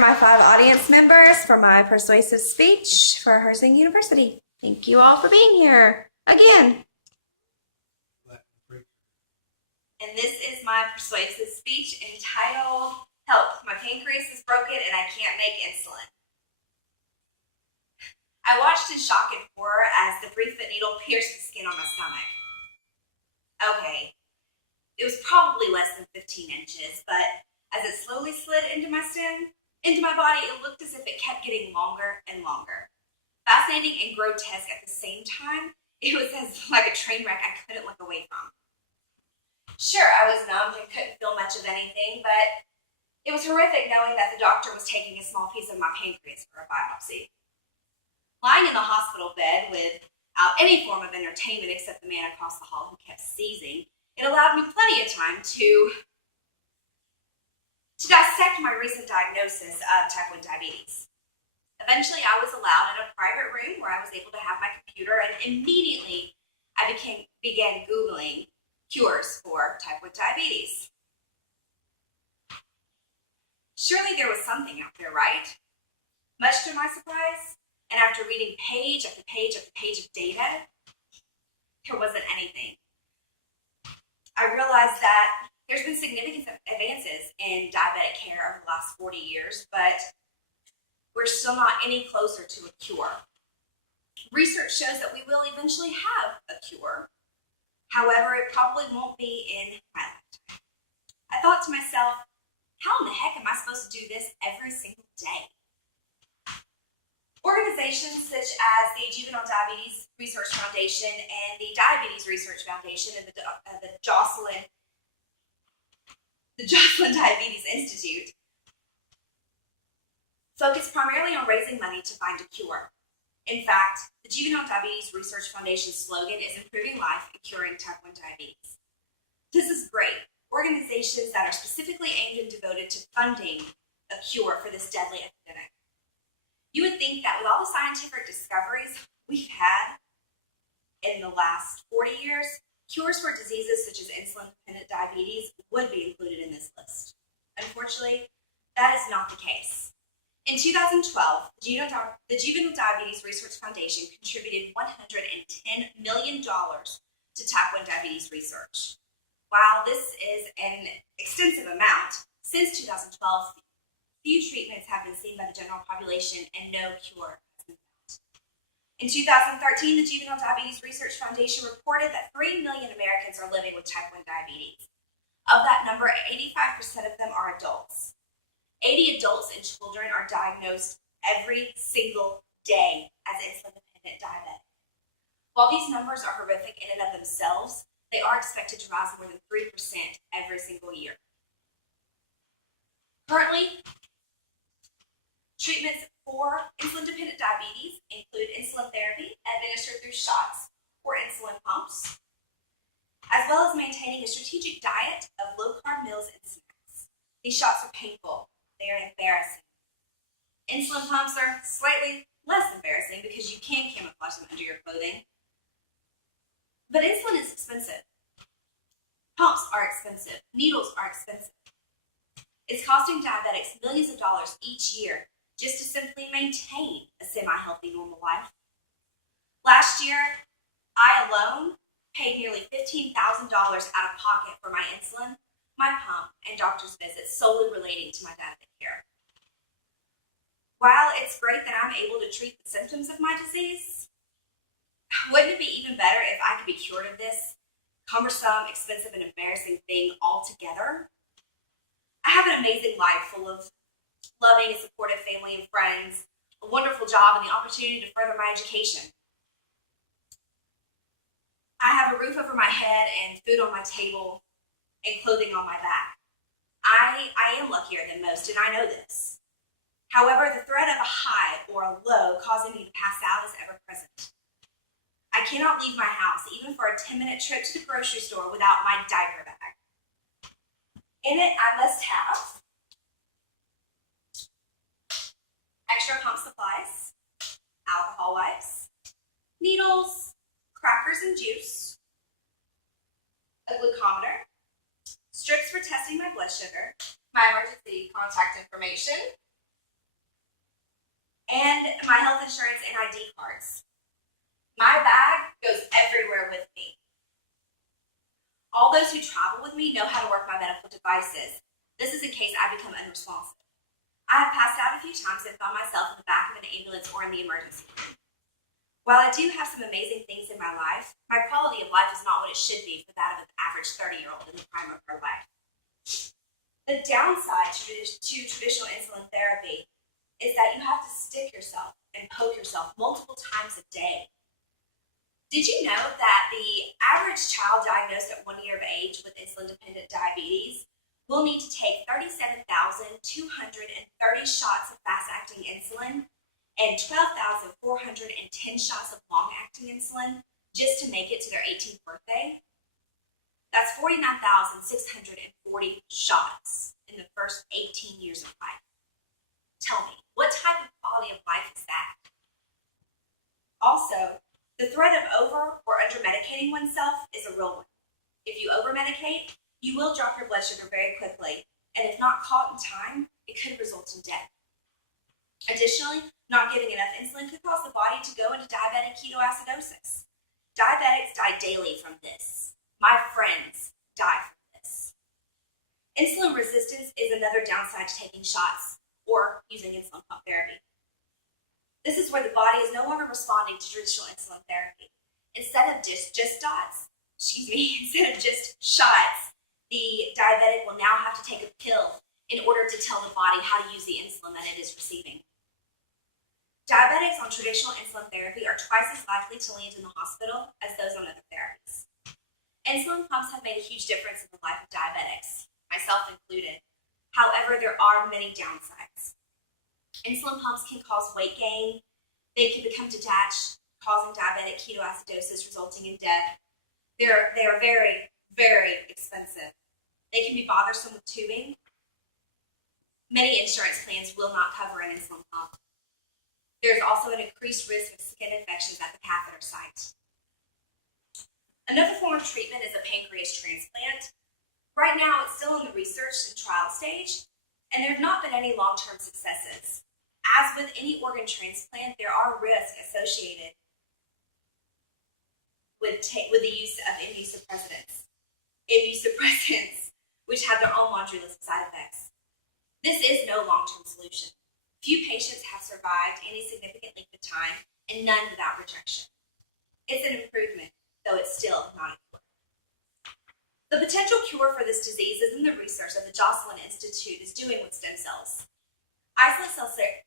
My 5 audience members for my persuasive speech for Herzing University. Thank you all for being here again. And this is my persuasive speech entitled, Help, my pancreas is broken and I can't make insulin. I watched in shock and horror as the 3-foot needle pierced the skin on my stomach. Okay, it was probably less than 15 inches, but as it slowly slid into my body, it looked as if it kept getting longer and longer. Fascinating and grotesque at the same time, it was like a train wreck I couldn't look away from. Sure, I was numbed and couldn't feel much of anything, but it was horrific knowing that the doctor was taking a small piece of my pancreas for a biopsy. Lying in the hospital bed without any form of entertainment except the man across the hall who kept seizing, it allowed me plenty of time to dissect my recent diagnosis of type 1 diabetes. Eventually, I was allowed in a private room where I was able to have my computer, and immediately I began Googling cures for type 1 diabetes. Surely there was something out there, right? Much to my surprise, and after reading page after page after page of data, there wasn't anything. I realized that there's been significant advances in diabetic care over the last 40 years, but we're still not any closer to a cure. Research shows that we will eventually have a cure. However, it probably won't be in my lifetime. I thought to myself, how in the heck am I supposed to do this every single day? Organizations such as the Juvenile Diabetes Research Foundation and the Diabetes Research Foundation and the Joslin Diabetes Institute focus primarily on raising money to find a cure. In fact, the Juvenile Diabetes Research Foundation's slogan is improving life and curing type 1 diabetes. This is great. Organizations that are specifically aimed and devoted to funding a cure for this deadly epidemic. You would think that with all the scientific discoveries we've had in the last 40 years, cures for diseases such as insulin-dependent diabetes would be included in this list. Unfortunately, that is not the case. In 2012, the Juvenile Diabetes Research Foundation contributed $110 million to type 1 diabetes research. While this is an extensive amount, since 2012, few treatments have been seen by the general population and no cure has been found. In 2013, the Juvenile Diabetes Research Foundation reported that 3 million Americans are living with type 1 diabetes. Of that number, 85% of them are adults. 80 adults and children are diagnosed every single day as insulin-dependent diabetic. While these numbers are horrific in and of themselves, they are expected to rise more than 3% every single year. Currently, treatments for insulin-dependent diabetes include insulin therapy administered through shots or insulin pumps, as well as maintaining a strategic diet of low-carb meals and snacks. These shots are painful. They are embarrassing. Insulin pumps are slightly less embarrassing because you can camouflage them under your clothing. But insulin is expensive. Pumps are expensive. Needles are expensive. It's costing diabetics millions of dollars each year just to simply maintain a semi-healthy normal life. Last year, I alone paid nearly $15,000 out of pocket for my insulin, my pump, and doctor's visits solely relating to my diabetic care. While it's great that I'm able to treat the symptoms of my disease, wouldn't it be even better if I could be cured of this cumbersome, expensive, and embarrassing thing altogether? I have an amazing life full of loving and supportive family and friends, a wonderful job, and the opportunity to further my education. I have a roof over my head and food on my table and clothing on my back. I am luckier than most, and I know this. However, the threat of a high or a low causing me to pass out is ever present. I cannot leave my house, even for a 10-minute trip to the grocery store, without my diaper bag. In it, I must have extra pump supplies, alcohol wipes, needles, crackers and juice, a glucometer, strips for testing my blood sugar, my emergency contact information, and my health insurance and ID cards. My bag goes everywhere with me. All those who travel with me know how to work my medical devices. This is in case I become unresponsive. I have passed out a few times and found myself in the back of an ambulance or in the emergency room. While I do have some amazing things in my life, my quality of life is not what it should be for that of an average 30-year-old in the prime of her life. The downside to traditional insulin therapy is that you have to stick yourself and poke yourself multiple times a day. Did you know that the average child diagnosed at 1 year of age with insulin-dependent diabetes will need to take 37,230 shots of fast-acting insulin and 12,410 shots of long-acting insulin just to make it to their 18th birthday? That's 49,640 shots in the first 18 years of life. Tell me, what type of quality of life is that? Also, the threat of over or under medicating oneself is a real one. If you over medicate, you will drop your blood sugar very quickly, and if not caught in time, it could result in death. Additionally, not giving enough insulin could cause the body to go into diabetic ketoacidosis. Diabetics die daily from this. My friends die from this. Insulin resistance is another downside to taking shots or using insulin pump therapy. This is where the body is no longer responding to traditional insulin therapy. Instead of just shots, the diabetic will now have to take a pill in order to tell the body how to use the insulin that it is receiving. Diabetics on traditional insulin therapy are twice as likely to land in the hospital as those on other therapies. Insulin pumps have made a huge difference in the life of diabetics, myself included. However, there are many downsides. Insulin pumps can cause weight gain. They can become detached, causing diabetic ketoacidosis, resulting in death. They are very, very expensive. They can be bothersome with tubing. Many insurance plans will not cover an insulin pump. There is also an increased risk of skin infections at the catheter site. Another form of treatment is a pancreas transplant. Right now, it's still in the research and trial stage, and there have not been any long-term successes. As with any organ transplant, there are risks associated with the use of immunosuppressants, which have their own laundry list of side effects. This is no long-term solution. Few patients have survived any significant length of time, and none without rejection. It's an improvement, though it's still not a cure. The potential cure for this disease is in the research that the Joslin Institute is doing with stem cells. Islet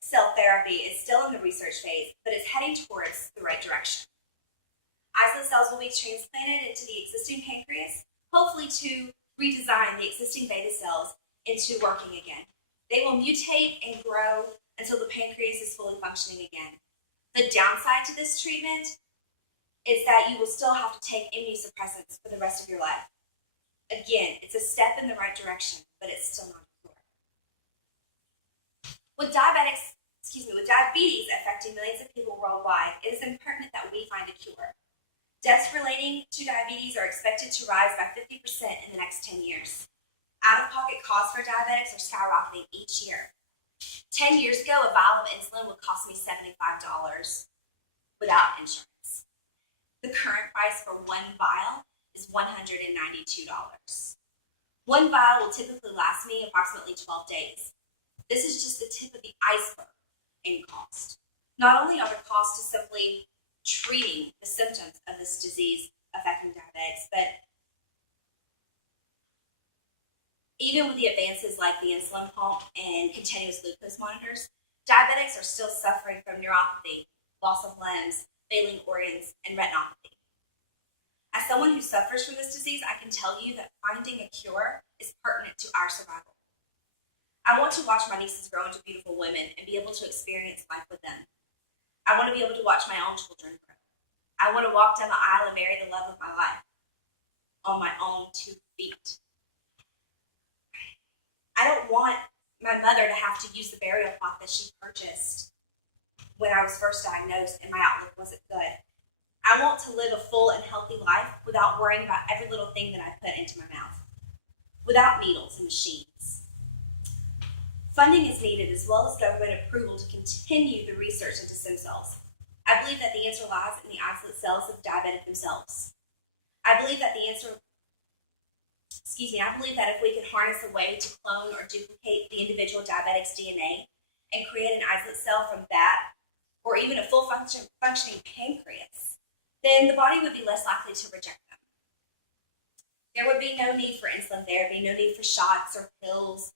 cell therapy is still in the research phase, but is heading towards the right direction. Islet cells will be transplanted into the existing pancreas, hopefully to redesign the existing beta cells into working again. They will mutate and grow until the pancreas is fully functioning again. The downside to this treatment is that you will still have to take immunosuppressants for the rest of your life. Again, it's a step in the right direction, but it's still not a cure. With diabetes affecting millions of people worldwide, it is imperative that we find a cure. Deaths relating to diabetes are expected to rise by 50% in the next 10 years. Out-of-pocket costs for diabetics are skyrocketing each year. 10 years ago, a vial of insulin would cost me $75 without insurance. The current price for one vial is $192. One vial will typically last me approximately 12 days. This is just the tip of the iceberg in cost. Not only are the costs to simply treating the symptoms of this disease affecting diabetics, but even with the advances like the insulin pump and continuous glucose monitors, diabetics are still suffering from neuropathy, loss of limbs, failing organs, and retinopathy. As someone who suffers from this disease, I can tell you that finding a cure is pertinent to our survival. I want to watch my nieces grow into beautiful women and be able to experience life with them. I want to be able to watch my own children grow. I want to walk down the aisle and marry the love of my life on my own 2 feet. I don't want my mother to have to use the burial plot that she purchased when I was first diagnosed and my outlook wasn't good. I want to live a full and healthy life without worrying about every little thing that I put into my mouth, without needles and machines. Funding is needed as well as government approval to continue the research into stem cells. I believe that the answer lies in the islet cells of the diabetic themselves. I believe that if we could harness a way to clone or duplicate the individual diabetic's DNA and create an islet cell from that, or even a full functioning pancreas, then the body would be less likely to reject them. There would be no need for insulin therapy, no need for shots or pills,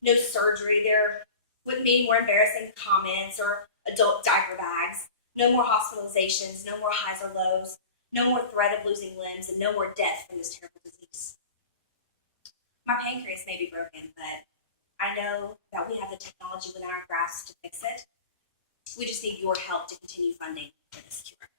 no surgery. There wouldn't be more embarrassing comments or adult diaper bags, no more hospitalizations, no more highs or lows, no more threat of losing limbs, and no more death from this terrible disease. My pancreas may be broken, but I know that we have the technology within our grasp to fix it. We just need your help to continue funding for this cure.